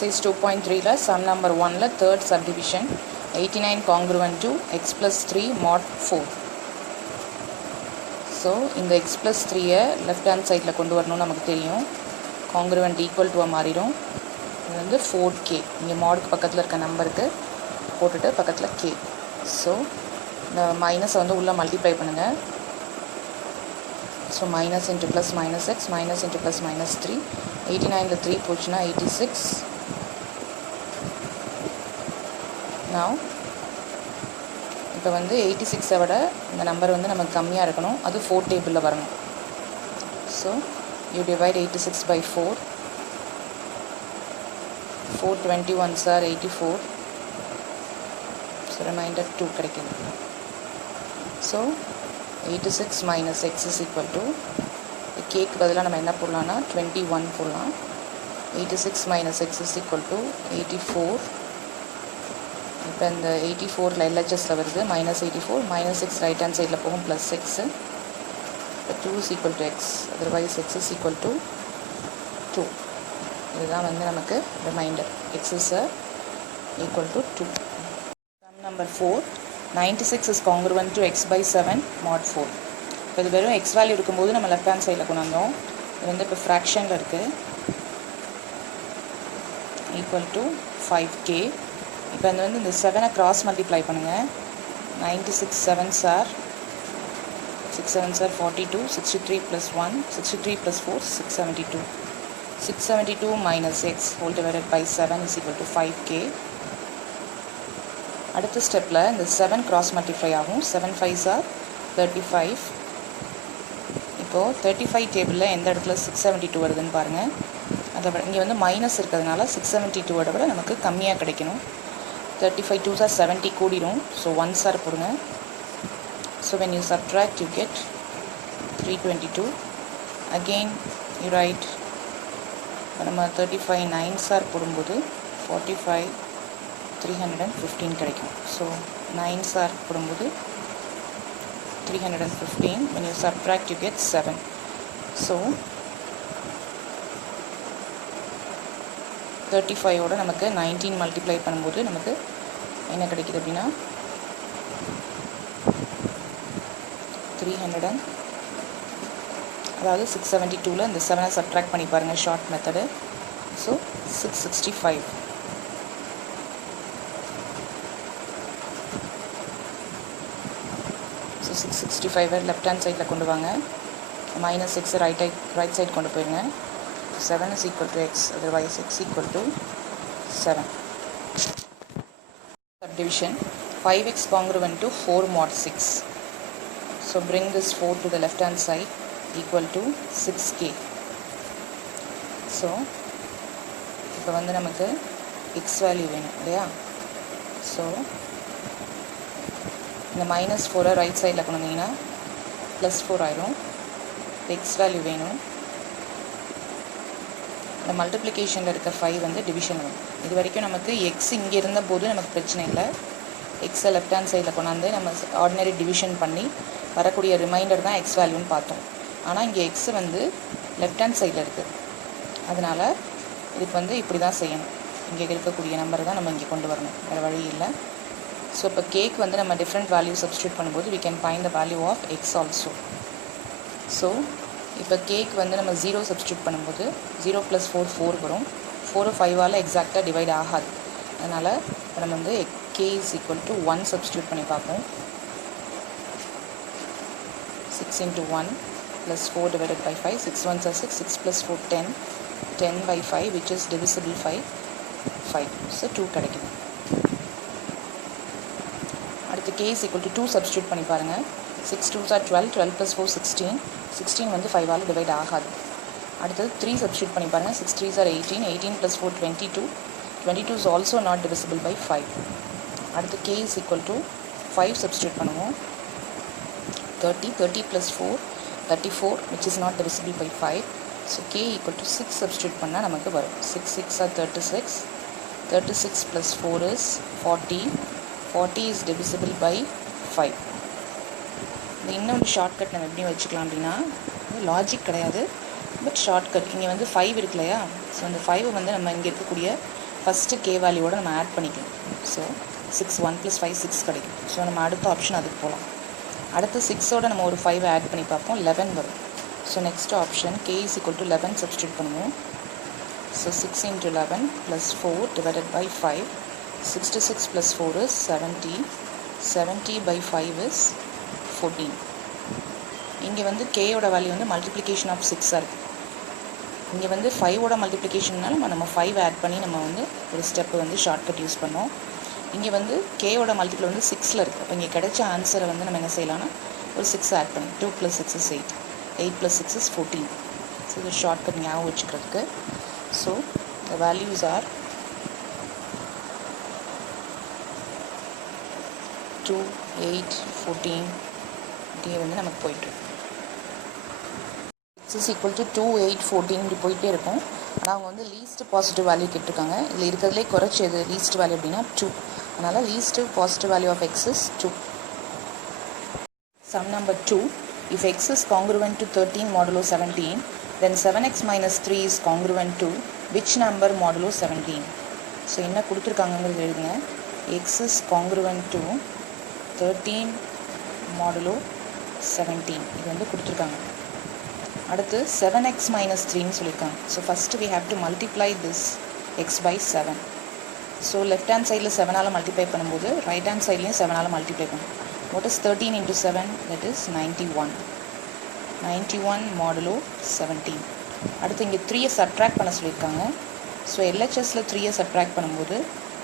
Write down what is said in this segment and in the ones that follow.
Exercise 2.3 sum number 1 third subdivision 89 congruent to x plus 3 mod 4. So இந்த x plus 3 left hand side கொண்டு வரணும் நமக்கு தெரியும். Congruent equal to மாறிடும். இது வந்து 4k. இங்கே மாடுக்கு பக்கத்தில் இருக்க நம்பருக்கு போட்டுட்டு பக்கத்தில் k. So இந்த மைனஸை வந்து உள்ள மல்டிப்ளை பண்ணுங்க. So minus into plus minus x minus into plus minus 3 89 3 போச்சுன்னா 86. Now இப்போ வந்து 86 விட இந்த நம்பர் வந்து நமக்கு கம்மியாக இருக்கணும், அது 4 டேபிளில் வரணும். So you divide 86 by 4. 421 sir 84. So remainder 2 கிடைக்குது. So 86 minus x is equal to கேக்கு பதிலாக நம்ம என்ன போடலாம்னா 21 போடலாம். 86 minus x is equal to 84. இப்போ இந்த 84 LHSல வருது minus 84 minus 6 ரைட் ஹேண்ட் சைடில் போகும் plus 6. இப்போ 2 is equal to x, otherwise x is equal to 2. இதுதான் வந்து நமக்கு reminder x is equal to 2. Sum number 4 96 is congruent to x by 7 mod 4. இப்போ இது வெறும் x வேல்யூ இருக்கும்போது நம்ம லெஃப்ட் ஹேண்ட் சைடில் கொண்டு வந்தோம். இது வந்து இப்போ ஃப்ராக்ஷனில் இருக்குது ஈக்குவல் டு 5k. இப்போ இந்த வந்து இந்த 7 கிராஸ் மல்டிப்ளை பண்ணுங்கள். 96 7s are 6 7s are 42, 63 plus 1 63 plus 4 672. 672 minus x whole divided by 7 is equal to 5k. அடுத்த ஸ்டெப்பில் இந்த 7 கிராஸ் மல்டிப்ளை ஆகும். 7 5s are 35. இப்போது 35 டேபிளில் எந்த இடத்துல 672 வருதுன்னு பாருங்கள். அதை விட இங்கே வந்து மைனஸ் இருக்கிறதுனால 672 விட நமக்கு கம்மியாக கிடைக்கணும். 35 2s are 70 கூடிடும். ஸோ 1s are போடுங்க. So when you subtract you get 322. again you write நம்ம 35 9s are போடும்போது 45 315 கிடைக்கும். ஸோ 9s are போடும்போது 315. when you subtract you get 7. So 35 ஓட நமக்கு 19 மல்டிப்ளை பண்ணும்போது நமக்கு என்ன கிடைக்குது அப்படின்னா 300, அதாவது 672ல் இந்த 7 சப்ட்ராக்ட் பண்ணி பாருங்கள் short method. So 665. So 665 left hand சைடில் கொண்டு வாங்க. minus 6 ரைட் சைட் கொண்டு போயிருங்க. 7 is equal to x, otherwise x equal to 7. Subdivision 5x congruent to 4 mod 6. So bring this 4 to the left hand side equal to 6k. So இப்போ வந்து நமக்கு x value வேணும் இல்லையா? ஸோ இந்த -4 right சைடில் கொண்டு வந்தீங்கன்னா +4 ஆயிடும். x வேல்யூ வேணும். இந்த மல்டிப்ளிகேஷனில் இருக்க 5 வந்து டிவிஷன் வரும். இது வரைக்கும் நமக்கு எக்ஸ் இங்கே இருந்தபோது நமக்கு பிரச்சனை இல்லை. எக்ஸை லெஃப்ட் ஹேண்ட் சைடில் கொண்டாந்து நம்ம ஆர்டினரி டிவிஷன் பண்ணி வரக்கூடிய ரிமைண்டர் தான் எக்ஸ் வேல்யூன்னு பார்த்தோம். ஆனால் இங்கே எக்ஸ் வந்து லெஃப்ட் ஹேண்ட் சைடில் இருக்குது. அதனால் இதுக்கு வந்து இப்படி தான் செய்யணும். இங்கே இருக்கக்கூடிய நம்பரை தான் நம்ம இங்கே கொண்டு வரணும், வேறு வழி இல்லை. ஸோ இப்போ கேக் வந்து நம்ம டிஃப்ரெண்ட் வேல்யூ சப்ஸ்டியூட் பண்ணும்போது we can find the value of x also. So இப்போ கேக் வந்து நம்ம 0 சப்ஸ்டியூட் பண்ணும்போது 0 + 4 4 வரும். 4 5ஆல் எக்ஸாக்டாக டிவைட் ஆகாது. அதனால் இப்போ நம்ம வந்து k is equal to 1 substitute பண்ணி பார்ப்போம். 6 into 1 plus 4 divided by 5. 6 1s are 6, 6 plus 4 10. 10 by 5 which is divisible 5. So 2 கிடைக்குது. அடுத்து k is equal to 2 substitute பண்ணி பாருங்கள். 6 2s are 12, 12 plus 4 16. 16 வந்து 5ஆல் டிவைட் ஆகாது. அடுத்தது 3 சப்ஸ்டியூட் பண்ணி பாருங்கள். 6 3s are 18, 18 plus 4 22. 22 is also not divisible by 5. அடுத்து k is equal to 5 substitute பண்ணுவோம். 30, 30 plus 4 34 which is not divisible by 5. So k equal to 6 substitute பண்ணால் நமக்கு வரும். 6 6 are 36. 36 plus 4 is 40. 40 is divisible by 5. இந்த இன்னொரு shortcut நம்ம எப்படி வச்சுக்கலாம் அப்படின்னா, லாஜிக் கிடையாது, பட் ஷார்ட்கட். இங்கே வந்து 5 இருக்கு இல்லையா? ஸோ அந்த 5 வந்து நம்ம இங்கே இருக்கக்கூடிய ஃபஸ்ட்டு கே வேல்யூவோட நம்ம ஆட் பண்ணிக்கணும். ஸோ 6 1 + 5 6 கிடைக்கும். ஸோ நம்ம அடுத்த ஆப்ஷன் அதுக்கு போகலாம். அடுத்து 6ஓட நம்ம ஒரு 5 ஆட் பண்ணி பார்ப்போம், 11 வரும். So next option k = 11 substitute பண்ணுவோம். ஸோ 6 × 11 + 4 / 5. 66 + 4 is 70. 70/5 is 14. இங்கே வந்து கேயோட வேல்யூ வந்து மல்டிப்ளிகேஷன் ஆஃப் 6ஆக இருக்குது. இங்கே வந்து 5ஓட மல்டிப்ளிகேஷன்னால நம்ம 5 ஆட் பண்ணி நம்ம வந்து ஒரு ஸ்டெப்பு வந்து ஷார்ட்கட் யூஸ் பண்ணோம். இங்கே வந்து கேயோட மல்டிபிள் வந்து 6ல் இருக்குது. அப்போ இங்கே கிடைச்ச ஆன்சரை வந்து நம்ம என்ன செய்யலாம்னா ஒரு 6 ஆட் பண்ணி 2 + 6 is 8. 8 + 6 is 14. ஸோ இது ஷார்ட்கட் ஞாபகம் வச்சுக்கிறதுக்கு. So the values are 2 8 14. இப்படியே வந்து நமக்கு போயிட்டு 6 = 2 8 14 இப்படி போயிட்டே இருக்கும். ஆனால் அவங்க வந்து லீஸ்ட் பாசிட்டிவ் வேல்யூ கேட்டிருக்காங்க. இதில் இருக்கிறதுலே குறைச்சி எது லீஸ்ட் வேல்யூ அப்படின்னா 2. அதனால் least positive value of x is 2. Sum number 2. If x is congruent to 13 modulo 17, then 7x - 3 is congruent to which number modulo 17? So என்ன கொடுத்துருக்காங்கங்கிறது எழுதுங்க. x is congruent to 13 modulo 17. இது வந்து கொடுத்துருக்காங்க. அடுத்து 7x - 3ன்னு சொல்லியிருக்காங்க. So first we have to multiply this x by 7. So left hand சைடில் 7ஆல் multiply பண்ணும்போது right hand சைட்லேயும் 7ஆல் மல்டிப்ளை பண்ணும். What is 13 × 7? That is 91. 91 modulo 17. அடுத்து இங்கே 3யை சப்ட்ராக்ட் பண்ண சொல்லியிருக்காங்க. ஸோ LHSல 3யை சப்ட்ராக்ட் பண்ணும்போது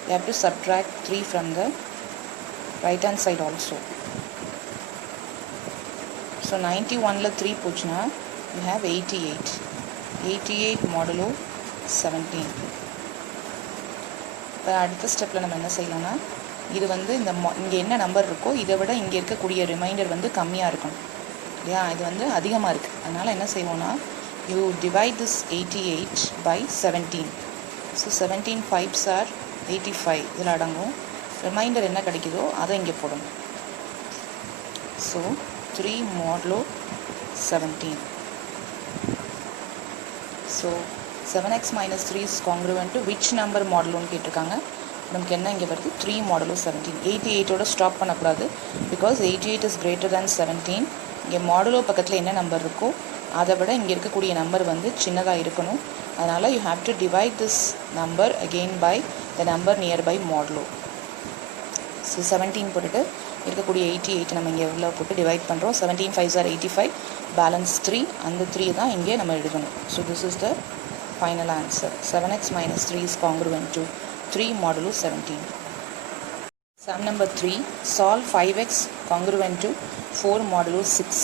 you have to subtract 3 from the right hand side also. So 91ல் 3 போச்சுன்னா you have 88. 88 modulo 17. இப்போ அடுத்த ஸ்டெப்பில் நம்ம என்ன செய்யலாம்னா இது வந்து இங்கே என்ன நம்பர் இருக்கோ இதை விட இங்கே இருக்கக்கூடிய ரிமைண்டர் வந்து கம்மியாக இருக்கணும் இல்லையா? இது வந்து அதிகமாக இருக்குது. அதனால் என்ன செய்வோம்னா you divide this 88 by 17. So 17 5s are 85. இதில் அடங்கும். ரிமைண்டர் என்ன கிடைக்குதோ அதை இங்கே போடணும். So 3 modulo 17. So 7x - 3 is congruent to which number moduloன்னு கேட்டிருக்காங்க. நமக்கு என்ன இங்கே வருது 3 modulo 17. 88ஓட ஸ்டாப் பண்ணக்கூடாது. Because 88 is greater than 17. இங்கே மாடுலோ பக்கத்தில் என்ன நம்பர் இருக்கோ அதை விட இங்கே இருக்கக்கூடிய நம்பர் வந்து சின்னதாக இருக்கணும். அதனால் you have to divide this number again by the number nearby modulo. So 17 போட்டுட்டு இருக்கக்கூடிய 88 நம்ம இங்கே உள்ள போட்டு டிவைட் பண்ணுறோம். 17 5s are 85. பேலன்ஸ் 3. அந்த 3 தான் இங்கே நம்ம எழுதணும். So this is the final answer. 7x - 3 is congruent to 3 modulo 17. Sum number 3. Solve 5x congruent to 4 modulo 6.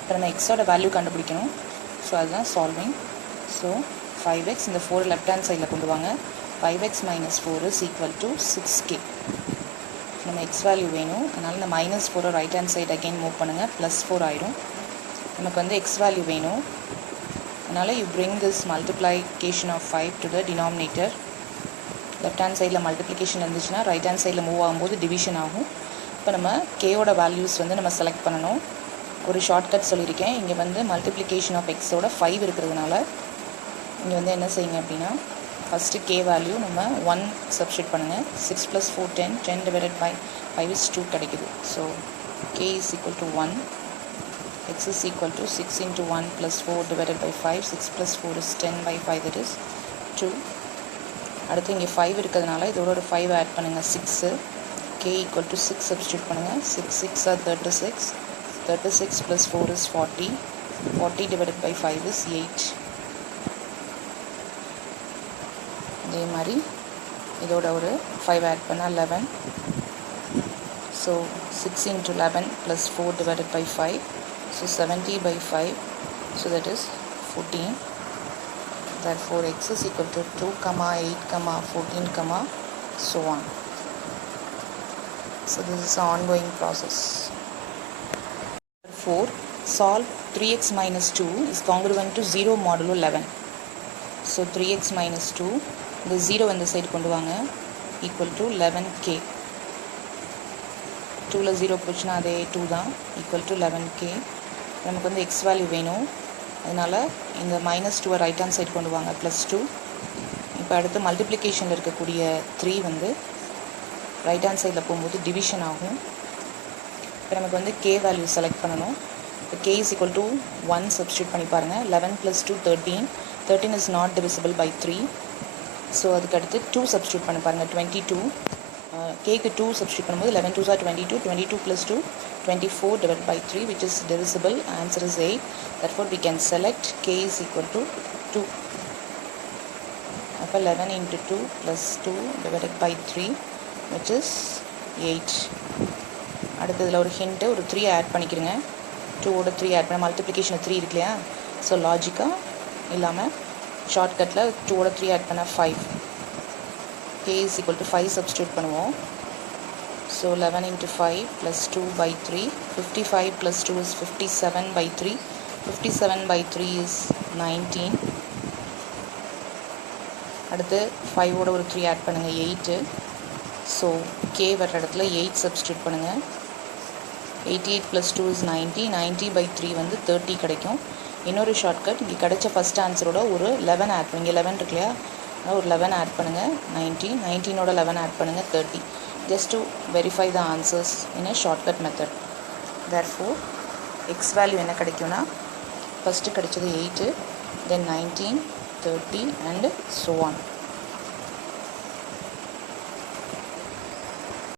இப்போ நம்ம எக்ஸோட வேல்யூ கண்டுபிடிக்கணும். ஸோ அதுதான் சால்விங். ஸோ 5x இந்த 4 லெஃப்ட் ஹேண்ட் சைடில் கொண்டு வாங்க. 5x - 4 is equal to 6k. நம்ம எக்ஸ் வேல்யூ வேணும். அதனால் இந்த -4 right hand side again move பண்ணுங்கள். +4 ஆயிடும். நமக்கு வந்து எக்ஸ் வேல்யூ வேணும். அதனால் you bring this multiplication of 5 to the denominator. Left hand சைடில் மல்டிப்ளிகேஷன் இருந்துச்சுன்னா ரைட் ஹேண்ட் சைடில் மூவ் ஆகும்போது டிவிஷன் ஆகும். இப்போ நம்ம கேயோட வேல்யூஸ் வந்து நம்ம செலக்ட் பண்ணணும். ஒரு ஷார்ட்கட் சொல்லியிருக்கேன். இங்கே வந்து மல்டிப்ளிகேஷன் ஆஃப் எக்ஸோட 5 இருக்கிறதுனால இங்கே வந்து என்ன செய்யுங்க அப்படின்னா ஃபஸ்ட்டு கே வேல்யூ நம்ம 1 சப்ஸ்டியூட் பண்ணுங்கள். 6 + 4 10. 10 divided by 5 is 2 கிடைக்குது. So k is equal to 1. x is equal to 6 × 1 + 4 divided by 5. 6 + 4 is 10/5, that is 2. அடுத்து இங்கே 5 இருக்கிறதுனால இதோட ஒரு 5 ஆட் பண்ணுங்கள். 6. k equal to 6 சப்ஸ்டியூட் பண்ணுங்கள். 6 6 are 36. 36 + 4 is 40. 40 divided by 5 is 8. இதே மாதிரி இதோட ஒரு 5 ஆட் பண்ணால் 11. So 6 × 11 + 4 divided by 5. So 70/5. So that is 14. Therefore x is equal to 2, 8, 14, so on. So this is an ongoing process. 4. Solve 3x - 2 is congruent to 0 modulo 11. So 3x - 2 இந்த 0 இந்த side கொண்டு வாங்க. equal to 11k. 2ல் 0 போச்சுன்னா அதே 2 தான். equal to 11k. நமக்கு வந்து எக்ஸ் வேல்யூ வேணும். அதனால் இந்த -2 ரைட் ஹேண்ட் சைடு கொண்டு வாங்க. +2. இப்போ இப்போ அடுத்து மல்டிப்ளிகேஷனில் இருக்கக்கூடிய 3 வந்து ரைட் ஹேண்ட் சைடில் போகும்போது டிவிஷன் ஆகும். இப்போ நமக்கு வந்து கே வேல்யூ செலக்ட் பண்ணணும். இப்போ k is equal to 1 substitute பண்ணி பாருங்கள். 11 + 2 13. 13 is not divisible by 3. So அதுக்கு அடுத்து 2 சப்ஸ்டியூட் பண்ணி பாருங்கள். 22. கேக்கு 2 சப்ஸ்டியூட் பண்ணும்போது 11 2s are 22. 22 + 2 24 divided by 3, which is divisible. Answer is 8. Therefore we can select k is equal to 2. அப்போ 11 into 2 plus 2 divided by 3, which is 8. அடுத்ததில் ஒரு ஹிண்ட்டு, ஒரு 3 add பண்ணிக்கிறங்க. 2ஓட 3 add பண்ண மல்டிப்ளிகேஷன் 3 இருக்கு இல்லையா? ஸோ லாஜிக்காக இல்லாமல் ஷார்ட்கட்டில் 2ஓட 3 ஆட் பண்ண 5. k is equal to 5 substitute பண்ணுவோம். So 11 into 5 plus 2 by 3. 55 plus 2 is 57 by 3. 57 by 3 is 19. அடுத்து 5ஓட ஒரு 3 ஆட் பண்ணுங்கள், 8. ஸோ k வர்ற இடத்துல 8 சப்ஸ்டியூட் பண்ணுங்கள். 88 plus 2 is 90. 90 by 3 வந்து 30 கிடைக்கும். இன்னொரு ஷார்ட்கட், இங்கே கிடைச்ச ஃபஸ்ட் ஆன்சரோட ஒரு 11 ஆட் பண்ணுங்கள். 11 இருக்கு இல்லையா? ஒரு 11 ஆட் பண்ணுங்கள். 19. 19ஓட 11 ஆட் பண்ணுங்கள், 30. Just to verify the answers in a shortcut method. Therefore x value என்ன கிடைக்கும்னா, ஃபஸ்ட்டு கிடைச்சது 8, then 19, 30 and so on.